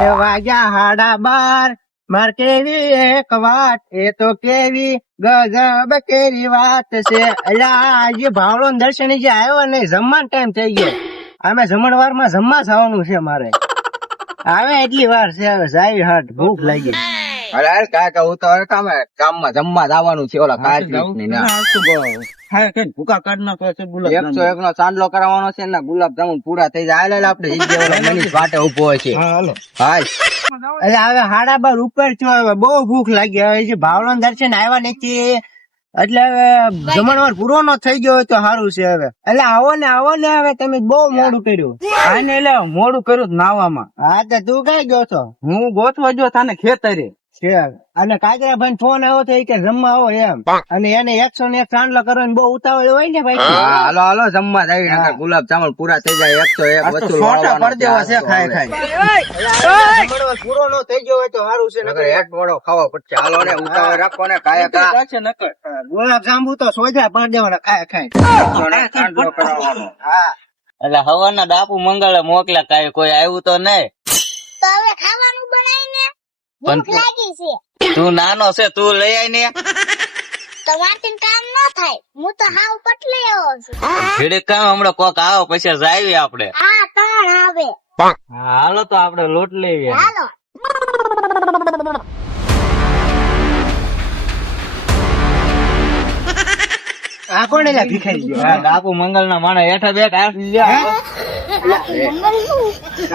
વાગ્યા 12:30 માર કેવી એક વાત એ તો કેવી ગજબ કેવી વાત છે. અલ્યા આજે ભાવડો દર્શન જે આવ્યો ને જમવાનો ટાઈમ થઈ ગયો. અમે જમણવાર માં જમવા જવાનું છે મારે. આવે એટલી વાર છે હવે જાય હાટ ભૂખ લાગી. અરે કાકા હું તો કામમાં જમવા જવાનું છે ઓલા કાર્તિક ની ભૂકા કાઢ નાખો છે. 101 નો ચાંદલો કરાવવાનો છે ને ગુલાબ જામુન પૂરા થઈ જાય. હાલ આપડે મનીષ વાટે ઉભો હોય છે. હાલો હાલ એટલે હવે 12:30 ઉપર થયો. હવે બહુ ભૂખ લાગી. હવે જે ભાવડો દર્શન આવ્યા નથી એટલે હવે જમણવાર પૂરો નો થઈ ગયો હોય તો સારું છે. હવે એટલે આવો ને હવે તમે બહુ મોડું કર્યું. આને એટલે મોડું કર્યું નાવામાં. હા તો તું કઈ ગયો છો? હું ગોતવા જો થાને ખેતરે છે અને કાજરા ભાઈ ફોન આવ્યો તો કે જમવા આવો એમ. અને એને 101 ચાંદલો કરવાની બહુ ઉતાવળ હોય ને ભાઈ. હાલો હાલો જમવા જાય. ગુલાબ જામુન પૂરા થઈ જાય. 101 વસ્તુ છોટા પડ દેવા છે ખાય જમણવાર પૂરો નો થઈ ગયો હોય તો સારું છે. નકર એક વડો ખાવો પડશે. હાલો ને ઉતાવળ રાખો ને કાયા કા ગુલાબ જાંબુ તો સોજા પાડી દેવાના ખાય. ચાંદલો કરાવવાનો. હા એટલે હવાના ડાપુ મંગળે મોકલ્યા કાંઈ કોઈ આવ્યું તો નહીં. તો હવે ખાવાનું બનાવીને ભૂખ લાગી છે. તું નાનો છે તું લઈ આય ને. તો મારથી કામ ન થાય. હું તો હાવ પટલી આવ્યો છું. ઘડીક કામ હમણાં કોક આવો પછી જાવી આપડે. હા તાણ આવે. હાલો તો આપડે લોટ લેવી. હાલો. આ કોને લા ભિખારી ગયો? ડાપુ મંગળ ના માણસ હેઠા બેઠા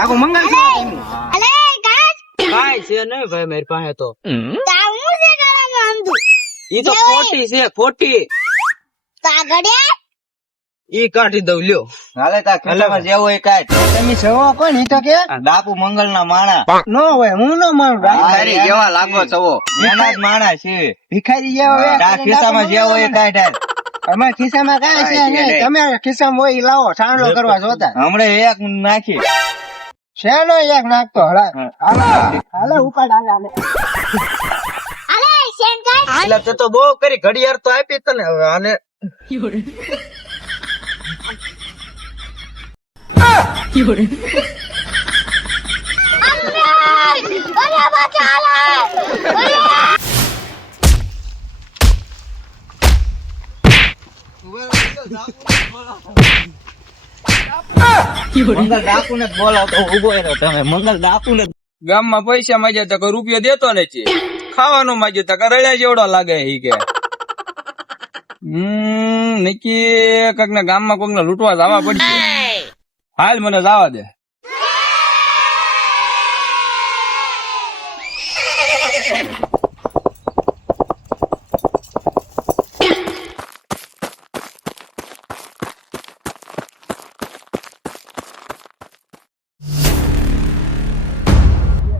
આખો મંગલ છે એનું. અલે ગાજ કાંઈ છે નહીં ભાઈ મારી પાસે તો. તાવું છે ગળામાં અંધું. ઈ તો ખોટી છે ખોટી. તા ગડ્યા ઈ કાઢી દઉં લ્યો. હાલે તા ખેલામાં જેવું હોય કાઢ. તમે સવો કોણ ઈ તો કે આ ડાપુ મંગળ ના માણસ નો હોય હું નો માનું. તારી જેવા લાગો છો. એના જ માણસ છે. ભિખારી જેવો હોય. આ ખિસ્સામાં જે હોય એ કાઢ. અમારા ખિસ્સામાં કાંઈ છે નહીં. તમે ખિસ્સામાં હોય ઈ લાવો ચાંદલો કરવા જોતા. હમણે એક નાખી. શેનો એક નાખતો હાલો ઉપાડ હાલે. અલે શેન ગાજ એટલે તે તો બહુ કરી ઘડિયાળ તો આપી તને હવે આને. અરે બાચા અલે મંગલ ડાકુ ને બોલાવતો ઉભો રહ્યો તમે. મંગલ ડાકુ ને ગામમાં પૈસા માંગ્યા તો રૂપિયો દેતો નથી. ખાવાનું માંગ્યું તો રળ્યા જેવડો લાગે ઈ કે નક્કી કઈક ને ગામમાં કોઈક ને લૂંટવા જવા પડશે. હાલ મને જવા દે.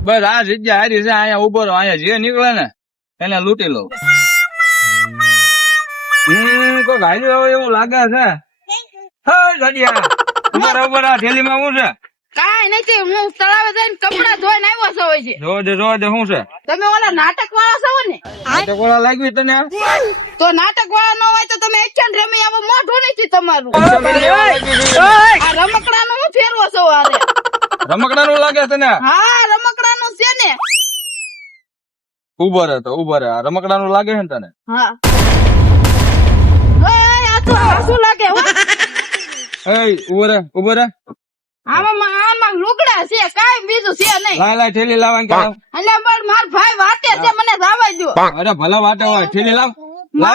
બસ આ જગ્યા હારી છે. અહીંયા ઉભો રહો. અહીંયા જે નીકળે ને એને લૂંટી લઉં. કોઈ ગાડી એવું લાગે છે. હે ગાડિયા ઉભા આ થેલીમાં શું છે? કાંઈ નથી. હું તળાવે જઈને કપડા ધોઈને આવ્યો છો હોય છે. જોવા દે શું છે? તમે ઓલા નાટક વાળા છો ને? કોળા લાગવી તને? તો નાટક વાળા ન હોય તો તમે એક્શન રમી આવો. મોઢું નથી તમારું. આ રમકડા નું ફેરવો છો આરે. રમકડા નું લાગે તને? હા રમકડા નું છે ને. ઉભો રહે આ રમકડા નું લાગે છે ને તને? હા આ તો શું લાગે હો? ઉભો રે આમાં લુગડા છે. કાંઈ બીજું છે નહીં. લાય ઠેલી લાવવાનું કે એટલે માર ભાઈ વાતે છે. મને જવા દો. અરે ભલા વાટે હોય ઠેલી લાવ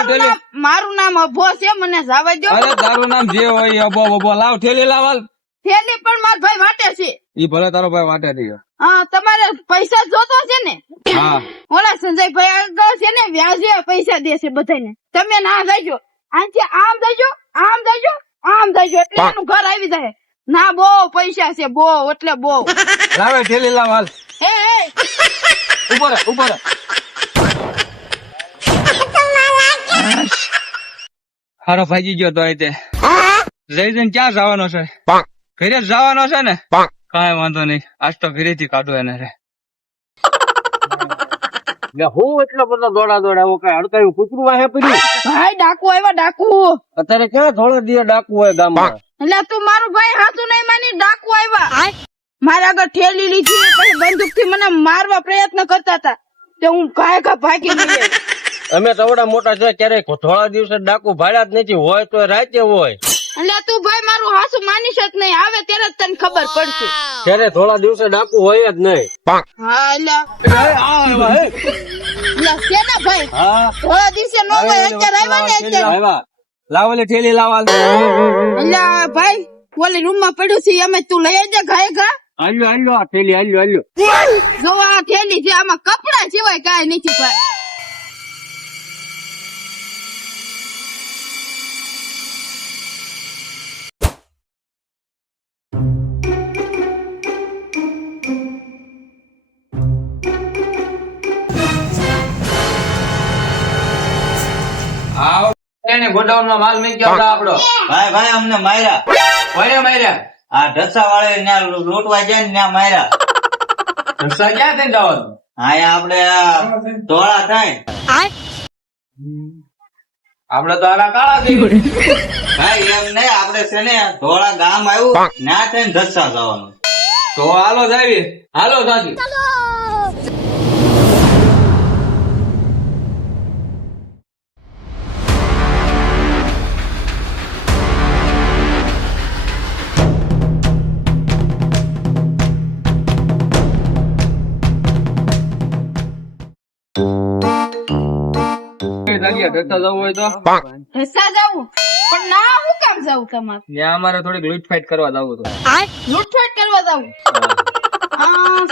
ઠેલી. મારું નામ અભો છે. મને જવા દો. અરે તારું નામ જે હોય અબો લાવ ઠેલી લાવ હાલ. થેલી પણ માર ભાઈ વાટે છે. ઈ ભલે તારો ભાઈ વાટે થઈ ગયો. હા તમારે પૈસા જોતો છે ને? હા ઓલા સંજયભાઈ આગળ છે ને વ્યાજે પૈસા દે છે બધાને. તમે ના જજો. આથી આમ જજો એટલે એનું ઘર આવી જાય. ના બહુ પૈસા છે બહુ એટલે બહુ. લાવે ઠેલી લાવ હાલ. હે ઉભો રે હારો ભાગી ગયો તો તે જઈને ક્યાં જવાનો છે? ઘરે જ જવાનો છે ને? કાંઈ વાંધો નહીં. આજ તો ઘરેથી કાઢો એને રે. હું એટલો બધો દોડા એવું કઈ હડકાયું કૂતરું વાહે પડ્યું. ભાઈ ડાકુ આવ્યા ડાકુ. અત્યારે ક્યાં થોડો દિવસ ડાકુ હોય ગામમાં? એટલે તું મારું ભાઈ હાથું નહીં માની ડાકુ આવ્યા. મારા આગળ ઠેલી લીધી પછી બંદૂક થી મને મારવા પ્રયત્ન કરતા હતા તે હું ઘા ભાગી ગઈ. અમે તવડા મોટા છે ક્યારેક થોડા દિવસે ડાકુ ભાડ્યા જ નથી, હોય તો રાતે હોય. એટલે તું ભાઈ મારું હાસુ માનીશ જ નહીં, આવે ત્યારે જ તને ખબર પડશે. ત્યારે થોડા દિવસે ડાકુ હોય જ નહીં. હા એટલે શેના ભાઈ થોડા દિવસે નો હોય, અત્યારે આવ્યા ને અત્યારે. આવ્યા લાવો લે ઠેલી લાવા. એટલે ભાઈ ઓલી રૂમ માં પડ્યું છે અમે તું લઈ આવજે ઘાય ઘા. હાલ્યો આ થેલી હાલ્યો. જો આ થેલી છે, આમાં કપડા સિવાય કાંઈ નથી ભાઈ. ગોડાઉન માં માલ મૂક્યો હતો આપડો. ભાઈ ભાઈ અમને માર્યા. કોને માર્યા? આ ઢસા વાળે ત્યાં લૂંટવા જાય ને ત્યાં માર્યા. રસ્તા ક્યાં થઈને જવાનું? અહીંયા આપડે ધોળા થાય. આપડે તો આના કાળા થઈ ગયું. ભાઈ એમ નહીં, આપડે છે ને ધોળા ગામ આવ્યું ત્યાં થઈને ઢસા જવાનું. તો હાલો જાવી, હાલો સાથી. ઢસા જવું હોય તો ઢસા જાવું પણ ના હું કામ જાવું તમારે? ત્યાં અમારે થોડીક લૂંટફાટ કરવા જવું હતું. લૂંટફાટ કરવા જાવું?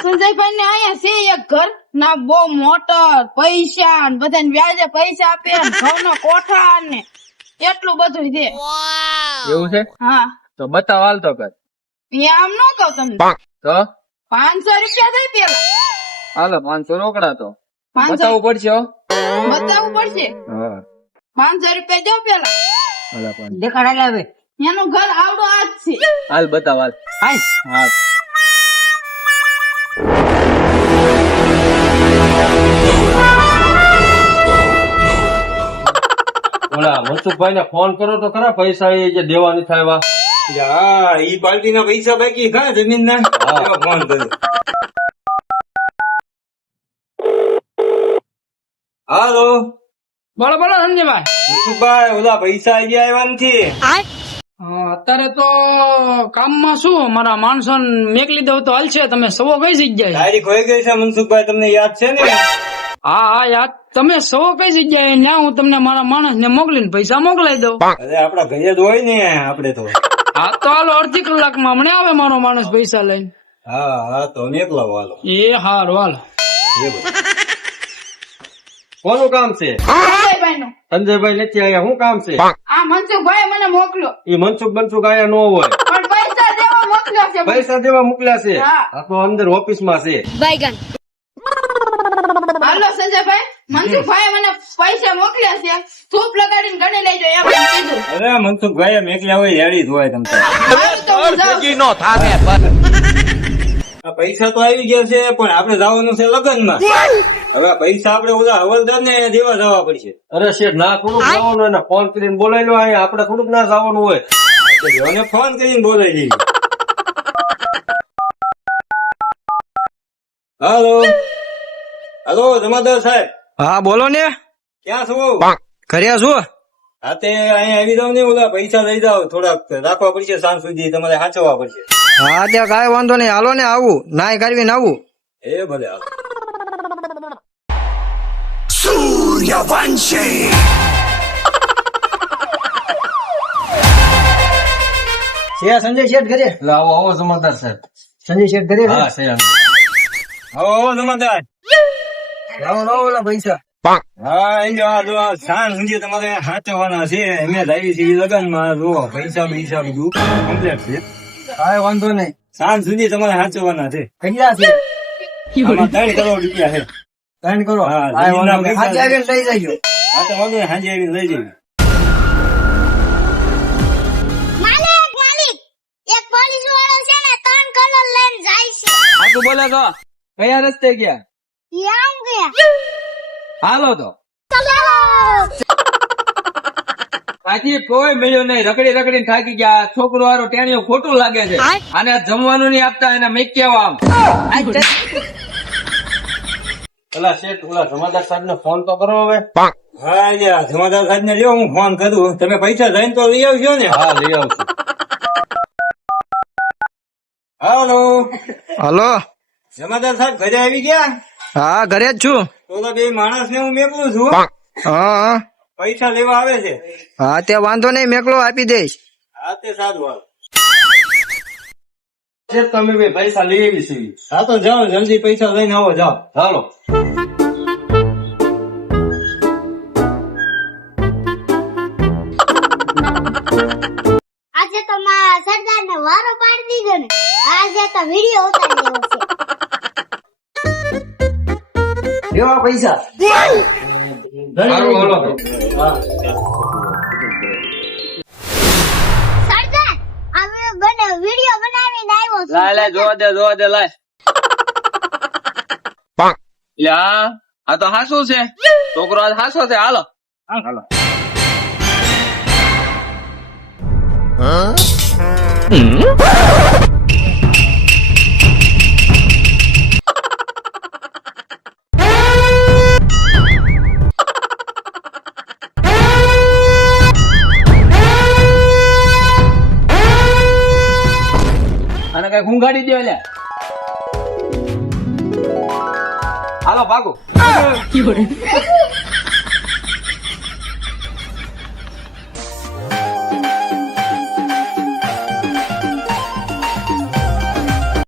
સંજયભાઈ ને અહીંયા છે એક ઘર ના બહુ મોટર પૈસા ને બધાને વ્યાજે પૈસા આપે ને ઘરનો કોઠા ને એટલું બધું છે. એવું છે? હા તો બતાવ હાલ તો કર. અહીંયા આમ ન કહું તમને તો 500 રૂપિયા થઈ પેલા. હાલો 500 રોકડા તો 500 બતાવવું પડશે હો. બતાવવું પડશે. હા 500 રૂપિયા દો પેલા. હાલો પણ દેખાડ હાલે હવે. એનું ઘર આવડો આ જ છે. હાલ બતાવ હાલ. હા ઓલા મનસુખભાઈ ને ફોન કરો તો ખરા, પૈસા એ જે દેવાની થાય. હા ઈ પાર્ટી ના પૈસા બાકી ખા જમીન ના ફોન કર્યો. હાલો બોલો બોલો સંજયભાઈ. મનસુખભાઈ ઓલા પૈસા આવ્યા નથી. અત્યારે તો કામમાં શું, મારા માણસો મેકલી દઉં તો હાલશે. તમે સવો કઈ જગ્યાએ? તારીખ હોય ગઈ છે મનસુખભાઈ, તમને યાદ છે ને? હા હા યાદ. તમે સવો કઈ જગ્યાએ? ત્યાં હું તમને મારા માણસ ને મોકલીને પૈસા મોકલાઈ દઉં. અરે આપડા ઘરે જ હોય ને આપડે તો. હા તો હાલો અડધી કલાકમાં હમણાં આવે મારો માણસ પૈસા લઈને. હા હા તો મેકલાવો હાલો. એ હારું હાલો. કોનું કામ છે? સંજયભાઈ નું. સંજયભાઈ નથી આયા, શું કામ છે? આ મનસુખભાઈ મને મોકલો એ મનસુખ આયા ન હોય, પણ પૈસા દેવા મોકલ્યો છે. પૈસા દેવા મોકલ્યા છે. હા. આ તો અંદર ઓફિસ માં છે. હાલો સંજયભાઈ, મનસુખભાઈ મને પૈસા મોકલ્યા છે, ધૂપ લગાડીને ગણી લેજો એમ મને કીધું. અરે મનસુખભાઈ મેકલ્યા હોય હેડી જ હોય તમને. હારું તો હું જાઉં. આ પૈસા તો આવી ગયા છે પણ આપડે જવાનું છે લગ્ન માં. હવે આ પૈસા આપડે ઓલા હવલદાર ને દેવા જવા પડશે. અરે શેઠ ના થોડુંક જવાનું હોય ને, ફોન કરીને બોલાવી લો. અહીંયા આપડે થોડુંક ના જવાનું હોય. અને ફોન કરીને બોલાવી દઈએ. હાલો હાલો જમાદાર સાહેબ. હા બોલો ને. ક્યાં છો? કર્યા શું? હા તે અહીંયા આવી જાવ ને, ઓલા પૈસા લઈ જાવ. થોડાક રાખવા પડશે, સાંજ સુધી તમારે સાચવવા પડશે. હા ત્યાં કાંઈ વાંધો નહીં, હાલો ને આવું નાય કરવી ને આવું. એ ભલે હાલો. સંજય શેઠ ઘરે. એટલે આવો આવો જમાદાર સાહેબ. સંજય શેઠ ઘરે. હા સાહેબ. આવો જમાદાર. લાવો લાવો ઓલા પૈસા. હા અહીંયા જો આ સાંજ સુધી તમારે સાચવવાના છે. અમે લાવી છે લગન માં. જો પૈસા પૈસા બધું કમ્પ્લીટ છે. કાંઈ વાંધો નહીં. સાંજ સુધી તમારે સાચવવાના છે. કેટલા છે? આમાં 3 કરોડ રૂપિયા છે. 3 કરો. હા, કાંઈ વાંધો નહીં. પૈસા આજે આવીને લઈ જજો. હા તો વાંધો નહીં, સાંજે આવીને લઈ જઈએ. માલિક એક પોલીસ વાળો છે ને 3 કલર લઈને જાય છે. આ તું બોલે તો કયા રસ્તે ગયા? આમ ગયા. હાલો તો ચલો. આથી કોઈ મળ્યો નહીં, રખડી રખડીને થાકી ગયા. છોકરો હારો ટેણીઓ ખોટું લાગે છે. આને જમવાનું નહીં આપતા, એને મેં કેવા આમ પેલા શેઠ ઓલા જમાદાર સાહેબ ને ફોન તો કરો હવે. હા લ્યા જમાદાર સાહેબ ને લ્યો હું ફોન કરું. તમે પૈસા જઈને તો લઈ આવજો ને. હા લઈ આવશું. Hello hello. જમાદાર સાહેબ ઘરે આવી ગયા? હા, ઘરે જ છું. તો બે માણસ ને હું મેકલું છું. હા પૈસા લેવા આવે છે. હા, તે વાંધો નહીં, મેકલો આપી દઈશ. હા તે સારું હાલ. શેઠ તમે બે પૈસા લઈ આવી છીએ. હા તો જાઓ જલ્દી પૈસા લઈને આવો જાઓ. ચાલો. આજે તો મારા સરદાર ને વારો પાડી દીધો ને. આજે તો વિડીયો ઉતારી લેવો છે. લેવા પૈસા. હાલો હાલો. સરદાર અમે વિડીયો બનાવીને આવ્યો છું. લાય લાય જોવા દે લાય. લે આ તો હાસુ છે, છોકરો આજ હાસો છે. હાલો હાલો. અને કઈ ઘૂંઘાડી દે લે. હાલો ભાગો.